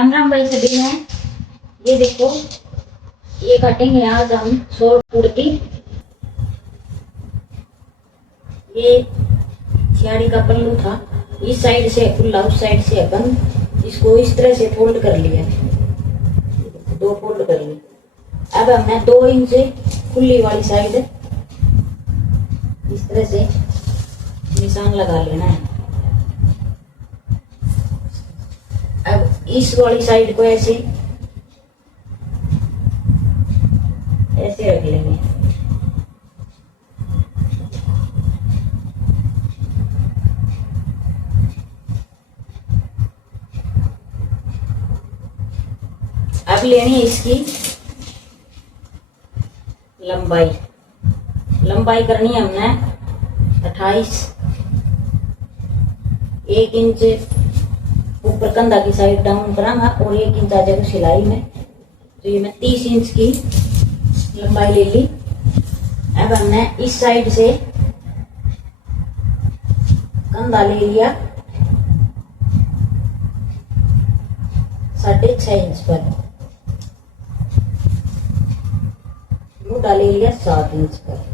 राम राम भाई सभी हैं। ये देखो, ये काटेंगे आज हम शॉर्ट कुर्ती। ये साड़ी का पल्लू था, इस साइड से खुला उस साइड से बंद। इसको इस तरह से फोल्ड कर लिया, दो फोल्ड कर लिए। अब हमने 2 इंच खुली वाली साइड इस तरह से निशान लगा लेना है। अब इस वाली साइड को ऐसे ऐसे रख लेंगे। अब लेनी है इसकी लंबाई। लंबाई करनी है हमने 28, 1 इंच ऊपर कंधा की साइड डाउन करांगा और 1 इंच आ जाएगा सिलाई में। तो ये मैं 30 इंच की लंबाई ले ली। अब हमने इस साइड से कंधा ले लिया 6.5 इंच पर, मोटा ले लिया 7 इंच पर।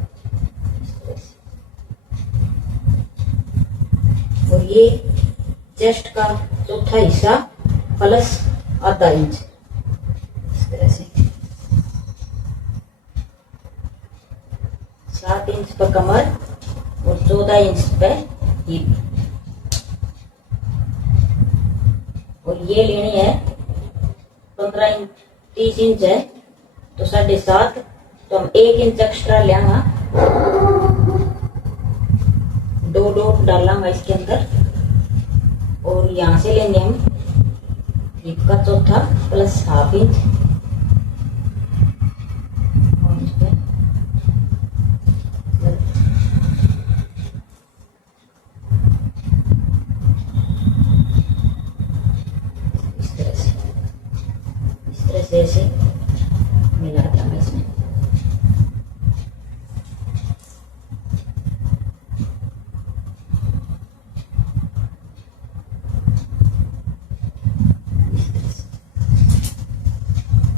और ये चेस्ट का चौथा हिस्सा प्लस आधा इंच इस तरह से 7 इंच पर कमर और 14 इंच पर हिप। और ये लेनी है 15 इंच, 30 इंच है तो 7.5, तो हम 1 इंच एक्स्ट्रा लेंगे। 2 डॉट डालांगा इसके अंदर और यहाँ से लेंगे हम हिप का चौथा प्लस हाफ इंच। इस तरह से ऐसे मिला देंगे इसमें।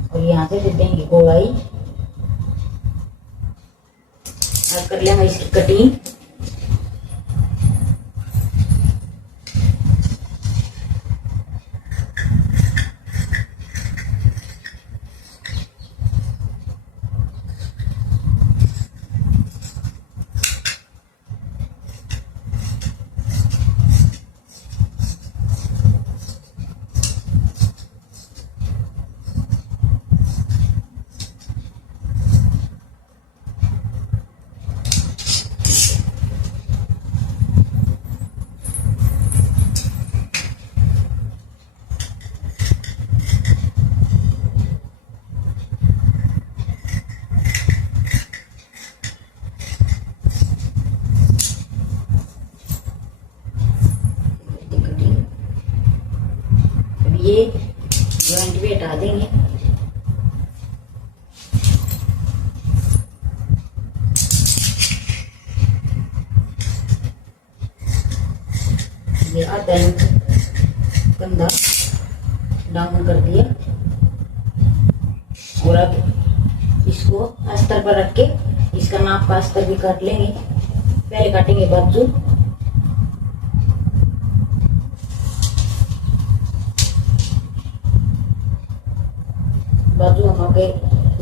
और यहाँ से दे देंगे गोलाई। अब कर लेंगे इसकी कटिंग। ये जॉइंट भी हटा देंगे। ये आधा इंच कंधा डाउन कर दिया और अब इसको अस्तर पर रख के इसका नाप का अस्तर भी काट लेंगे। पहले काटेंगे बाजू। बाजू हम आगे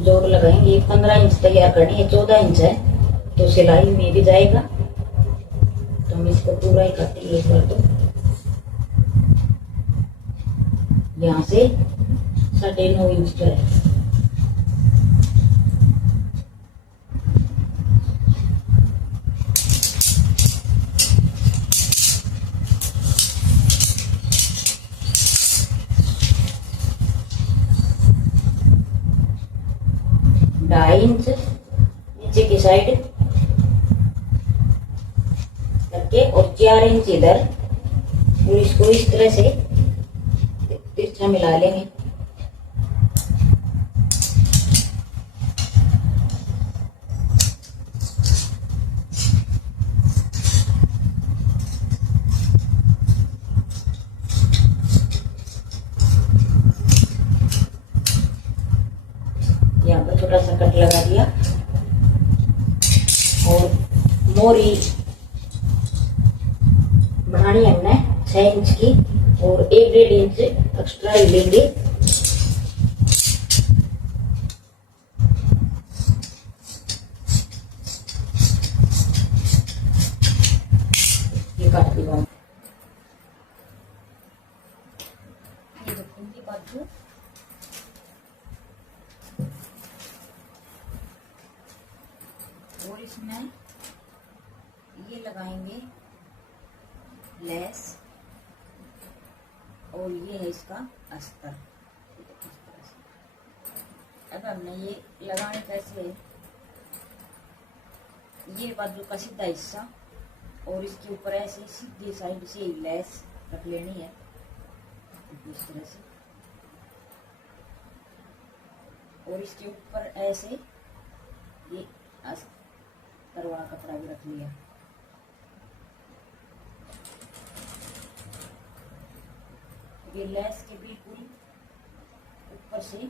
जोड़ लगाएंगे। 15 इंच तैयार करनी है, 14 इंच है तो सिलाई में भी जाएगा। तो हम इसको पूरा ही काटेंगे एक बार। तो यहाँ से 9.5 इंच पर है। ढाई इंच नीचे की साइड करके और 4 इंच इधर, और इसको इस तरह से तिरछा मिला लेंगे। यहाँ पर छोटा सा कट लगा दिया। और मोरी बनानी है हमने 6 इंच की और 1-1.5 इंच एक्स्ट्रा ही लेंगे। ये काट दिया। ये देखिए बाजू और इसमें ये लगाएंगे लेस और ये है इसका अस्तर। अब हमने ये लगाने कैसे, ये बाजू का सीधा हिस्सा और इसके ऊपर ऐसे सीधी साइड से लेस रख लेनी है इस तरह से। और इसके ऊपर ऐसे ये अस्तर वाला कपड़ा भी रख लिया। ये लेस के बिल्कुल ऊपर से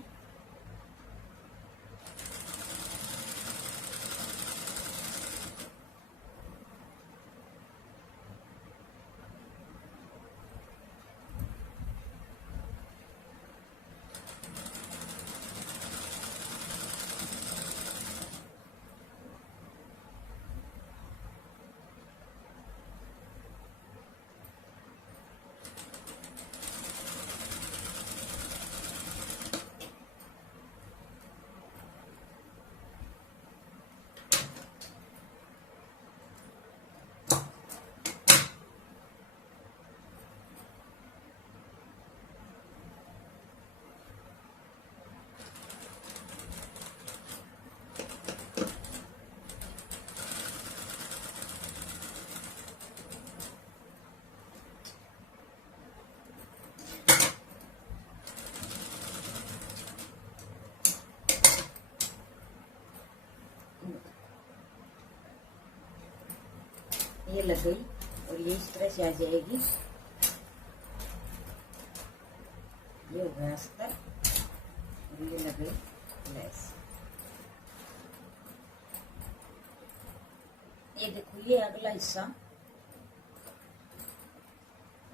ये लग गई और ये इस तरह से आ जाएगी। ये हो गया अस्तर और ये लग गई लेस। ये देखो ये अगला हिस्सा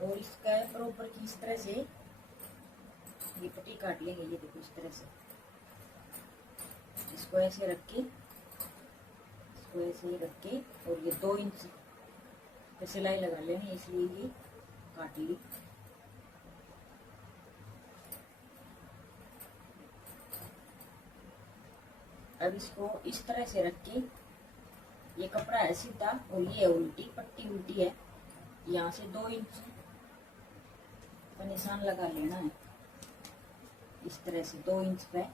और इसका बराबर की इस तरह से ये पट्टी काट लेंगे। ये देखो इस तरह से इसको ऐसे रख के, इसको ऐसे ही रख के और ये 2 इंच पे सिलाई लगा लेनी, इसलिए ये काट ली। अब इसको इस तरह से रख के, ये कपड़ा है सीधा और ये उल्टी पट्टी उल्टी है, यहाँ से 2 इंच का निशान लगा लेना है इस तरह से 2 इंच पे।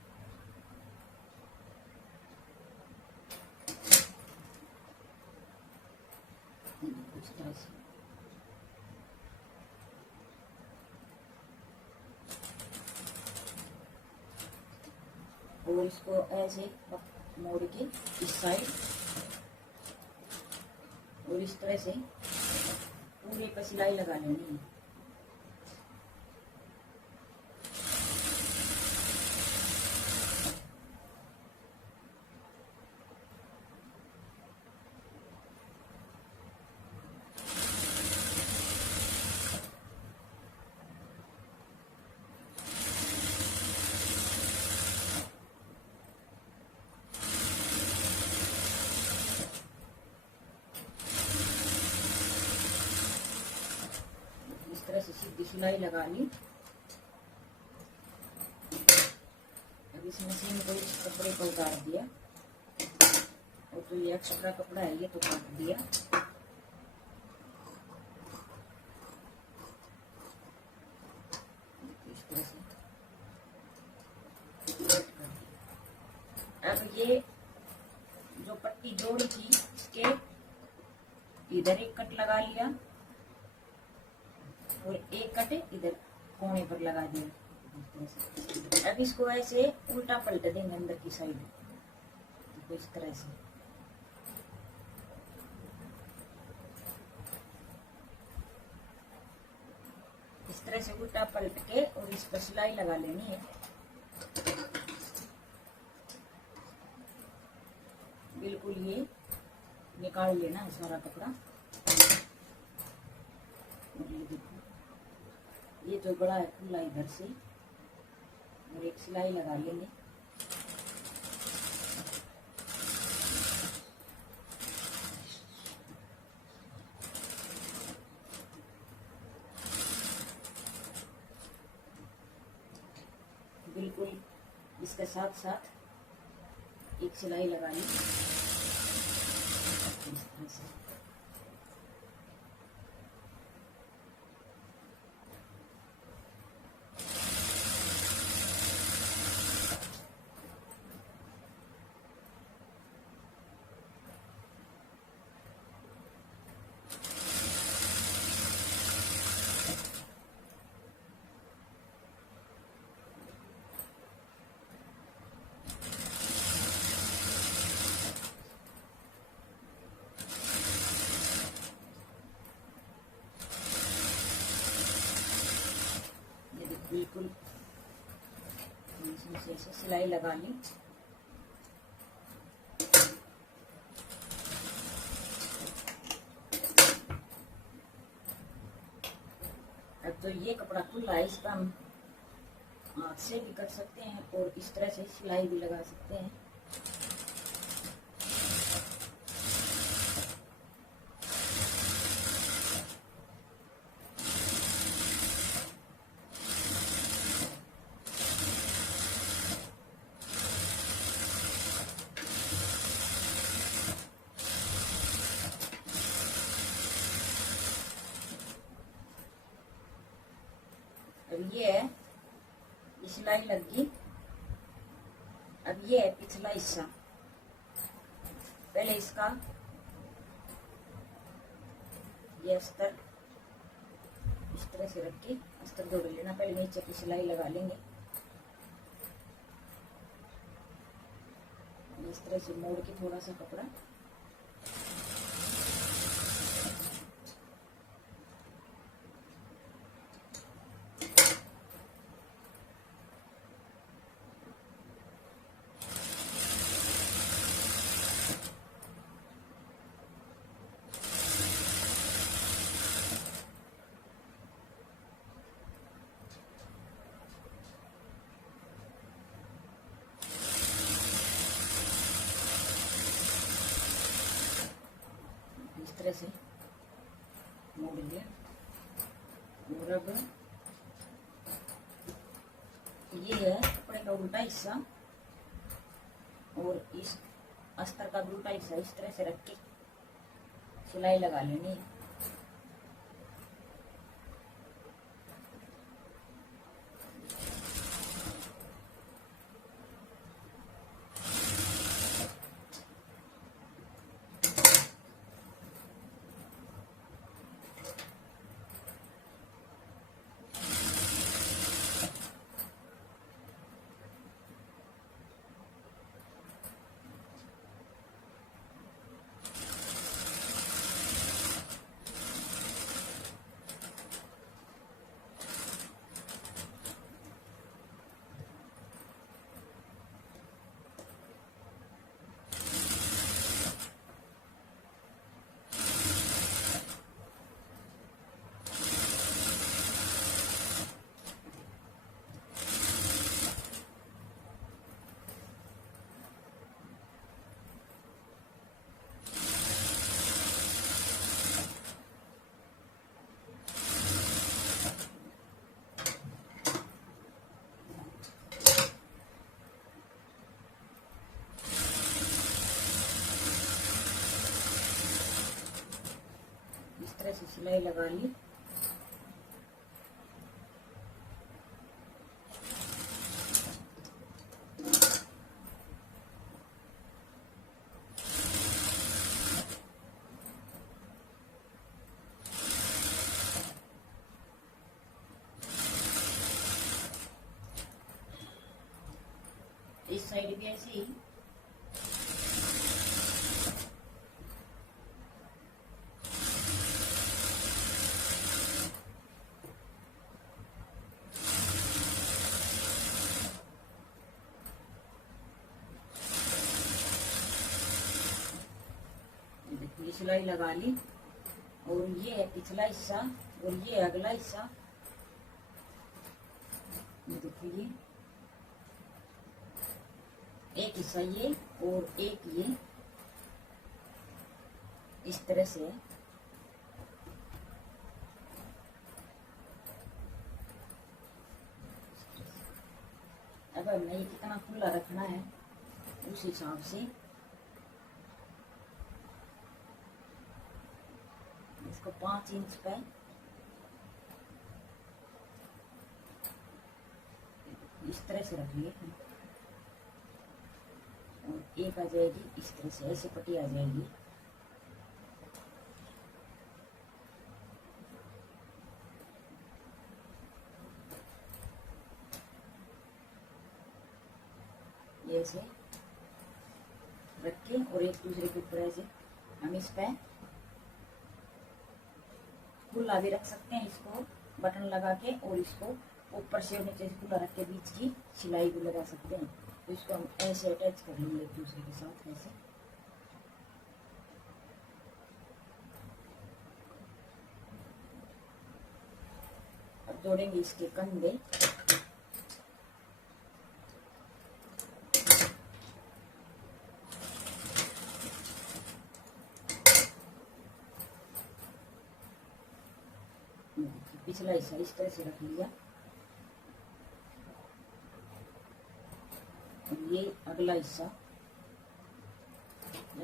इस तरह से और इसको ऐसे मोड़ के इस साइड और इस तरह से पूरे पर सिलाई लगा लेनी है। तरह से सीधी सिलाई लगा ली। अब इस मशीन को इस कपड़े को उतार दिया और तो ये एक्स्ट्रा कपड़ा है ये तो काट दिया। इस तरह से अब ये जो पट्टी जोड़ी थी इसके इधर एक कट लगा लिया और एक कट इधर कोने पर लगा दिया। अब इसको ऐसे उल्टा पलट देंगे अंदर की साइड, तो इस तरह से उल्टा पलट के और इस पर सिलाई लगा लेनी है। बिल्कुल ये निकाल लेना है सारा कपड़ा। और ये देखो, ये जो बड़ा है खुला इधर से, और एक सिलाई लगा लेंगे। बिल्कुल इसके साथ साथ एक सिलाई लगा ली इस तरह से। बिल्कुल इसमें से ऐसे सिलाई लगा ली। अब तो ये कपड़ा खुला है, इस पर हम हाथ से भी कर सकते हैं और इस तरह से सिलाई भी लगा सकते हैं। अब ये है, ये सिलाई लग गई। अब ये है पिछला हिस्सा। पहले इसका ये अस्तर इस तरह से रख के अस्तर जोड़ लेना। पहले नीचे की सिलाई लगा लेंगे, इस तरह से मोड़ के थोड़ा सा कपड़ा। इस तरह से मोड़ लिया। और अब ये है कपड़े का उल्टा हिस्सा, और इस अस्तर का उल्टा हिस्सा इस तरह से रख के सिलाई लगा लेनी है। तरह से सिलाई लगा ली। इस साइड भी ऐसे ही ये सिलाई लगा ली और ये है पिछला हिस्सा और ये अगला हिस्सा। ये देखो ये एक हिस्सा ये और एक ये इस तरह से है। अब हमें ये कितना खुला रखना है उस हिसाब से इसको 5 इंच पे इस तरह से रखिए और एक आ जाएगी इस तरह से, ऐसे पट्टी आ जाएगी। ये ऐसे रख के और एक दूसरे के ऊपर ऐसे हम इस पे खुला भी रख सकते हैं, इसको बटन लगा के, और इसको ऊपर से और नीचे से खुला रख के बीच की सिलाई भी लगा सकते हैं। तो इसको हम ऐसे अटैच कर लेंगे एक दूसरे के साथ ऐसे। अब जोड़ेंगे इसके कंधे। पिछला हिस्सा इस तरह से रख लिया और ये अगला हिस्सा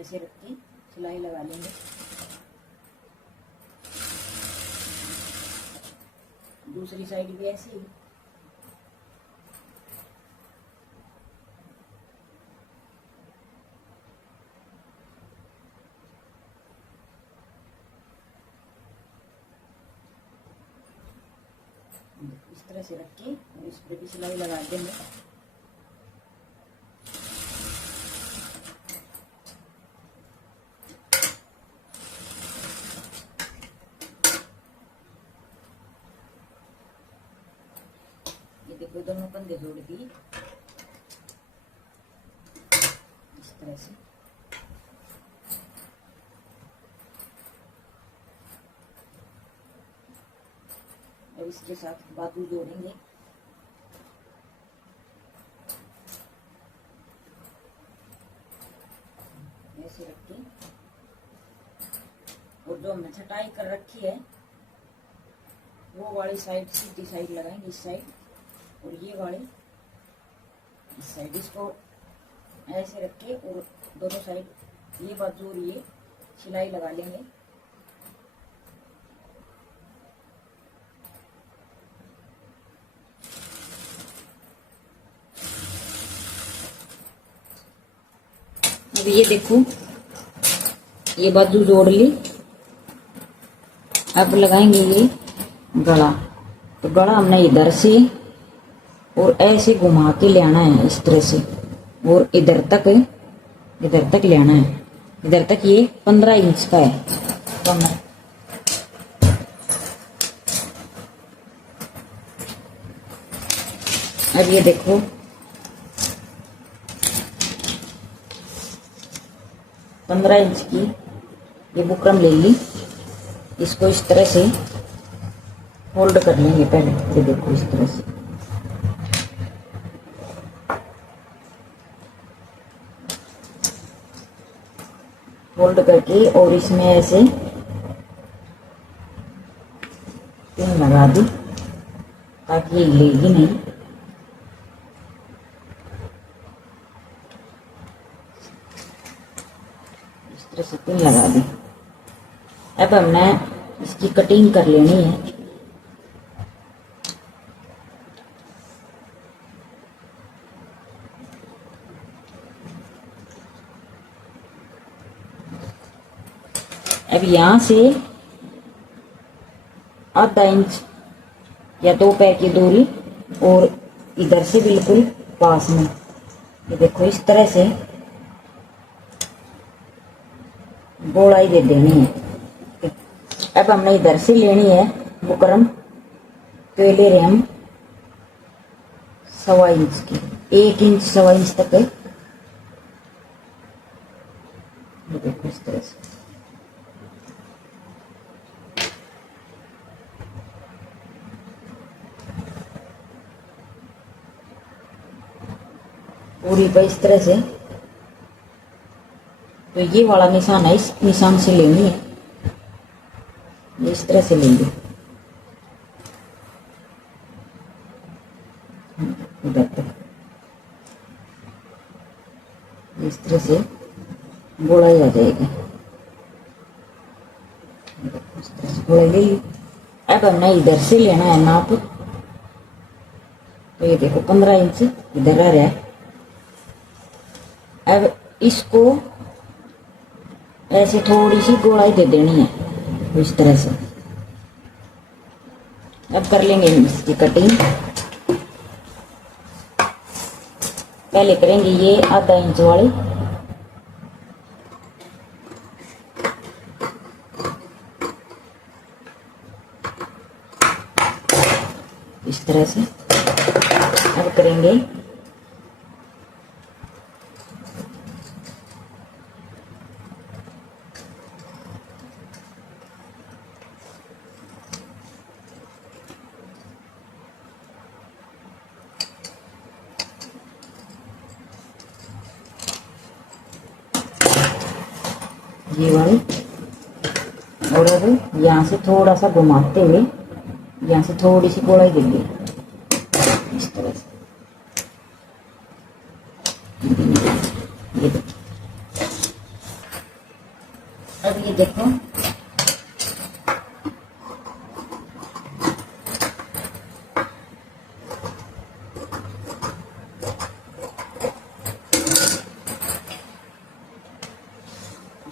ऐसे रख के सिलाई लगा लेंगे। दूसरी साइड भी ऐसे ही। इस तरह से रख के और इस पर भी सिलाई लगा देंगे। ये देखो दोनों कंधे जोड़ दी इस तरह से। अब इसके साथ बाजू जोड़ेंगे। ऐसे रख के और जो हमने छटाई कर रखी है वो वाली साइड सीधी साइड लगाएंगे इस साइड, और ये वाली इस साइड। इसको ऐसे रख के और दोनों साइड ये बाजू और ये सिलाई लगा लेंगे। अब ये देखो ये बाजू जोड़ ली। अब लगाएंगे ये गला। तो गला हमने इधर से और ऐसे घुमा के ले आना है इस तरह से, और इधर तक ले आना है। इधर तक ये 15 इंच का है। अब ये देखो पंद्रह इंच की ये बुकरम ले ली। इसको इस तरह से फोल्ड कर लेंगे पहले। ये देखो इस तरह से फोल्ड करके और इसमें ऐसे पिन लगा दी ताकि ये हिलेगी नहीं। इस तरह से पिन लगा दी। अब हमने इसकी कटिंग कर लेनी है। अब यहाँ से आधा इंच या 2 पैर की दूरी और इधर से बिल्कुल पास में, ये देखो इस तरह से गोलाई दे देनी है। अब हमने इधर से लेनी है बुकरम, तो ये ले रहे हम 1.25 इंच की, 1 इंच 1.25 इंच तक है। ये देखो इस तरह से पूरी पर इस तरह से। तो ये वाला निशान है, इस निशान से लेनी है, इस तरह से लेंगे इधर तक, इस तरह से गोलाई आ जाएगी। इस तरह से गोलाई ले ली। अब हमने इधर से लेना है नाप। तो ये देखो 15 इंच इधर आ रहा है। अब इसको ऐसे थोड़ी सी गोलाई दे देनी है इस तरह से। अब कर लेंगे इसकी कटिंग। पहले करेंगे ये आधा इंच वाली, इस तरह से। अब करेंगे ये वाली। और अब यहाँ से थोड़ा सा घुमाते हुए यहाँ से थोड़ी सी गोलाई देंगे इस तरह से। ये देखो, अब ये देखो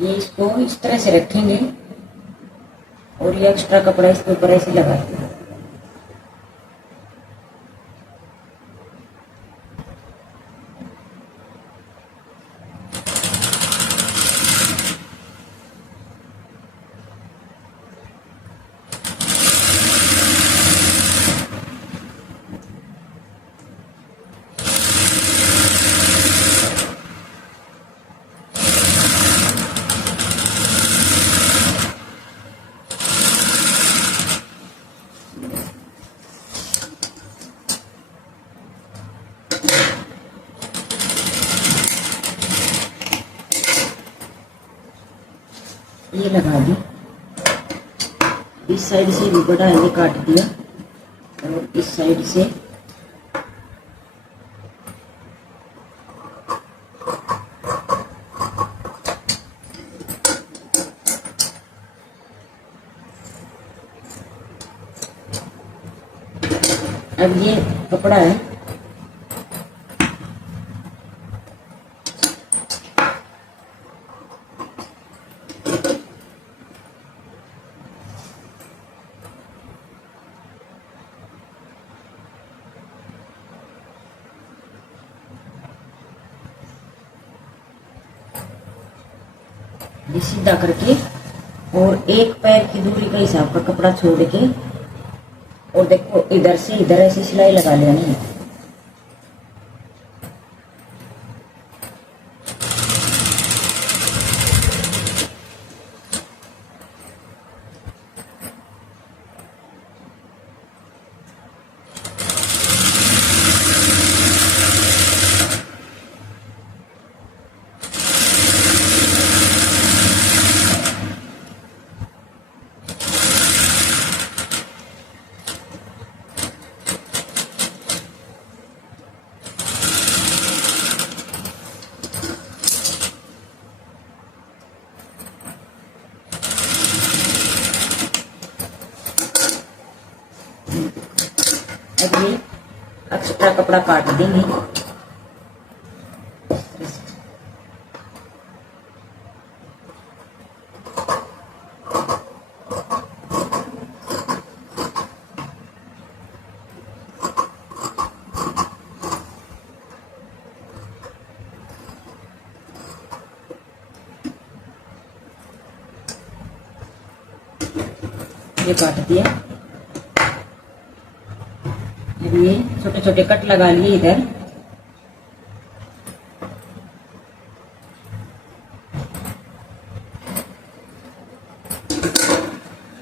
ये इसको इस तरह से रखेंगे और ये एक्स्ट्रा कपड़ा इसके ऊपर ऐसे लगा देंगे। ये लगा दी। इस साइड से भी बड़ा है, ये काट दिया। और इस साइड से अब ये कपड़ा है, ये सीधा करके और एक पैर की दूरी के हिसाब का कपड़ा छोड़ के, और देखो इधर से इधर ऐसी सिलाई लगा लेनी है। अब ये एक्स्ट्रा कपड़ा काट देंगे। ये काट दिया। अब ये छोटे छोटे कट लगा लिए इधर।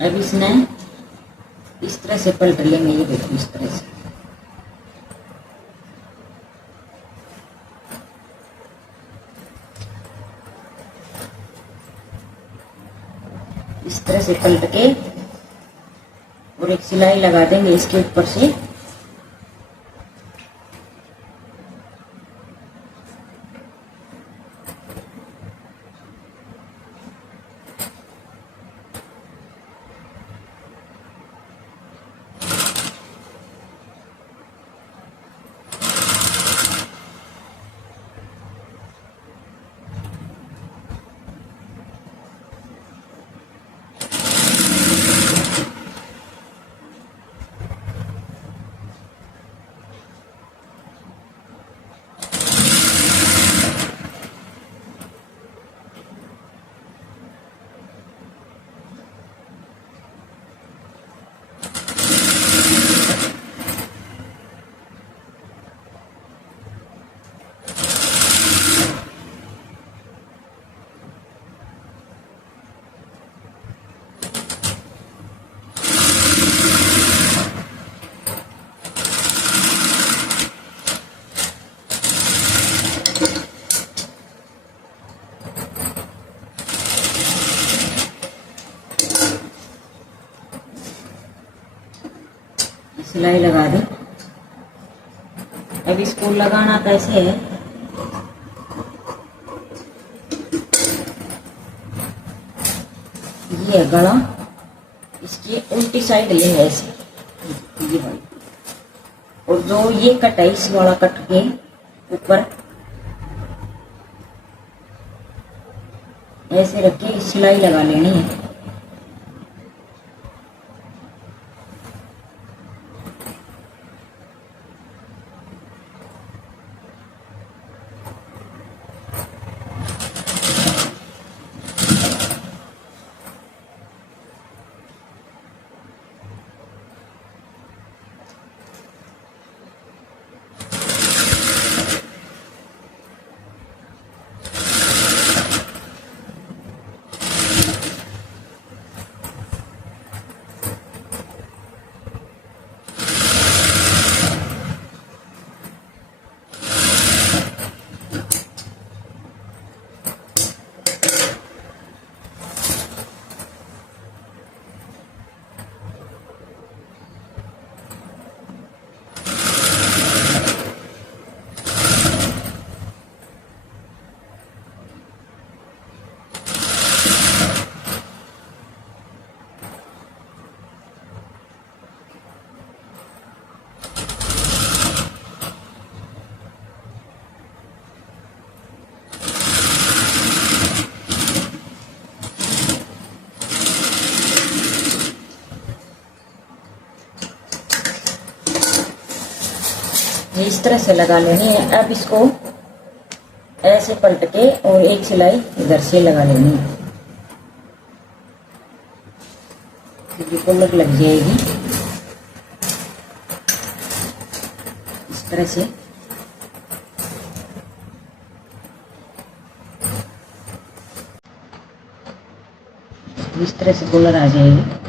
अब इसमें इस तरह से पलट लेंगे, ये देखो इस तरह से। इस तरह से पलट के और एक सिलाई लगा देंगे इसके ऊपर से। सिलाई लगा दी। अब इसको लगाना कैसे है, ये है गला, इसकी उल्टी साइड ये है ऐसे, ये वाली, और जो ये कट है इस वाला कट के ऊपर ऐसे रख के सिलाई लगा लेनी है। इस तरह से लगा लेनी है। अब इसको ऐसे पलट के और एक सिलाई इधर से लगा लेनी है, क्योंकि लग जाएगी इस तरह से। इस तरह से कॉलर आ जाएगी।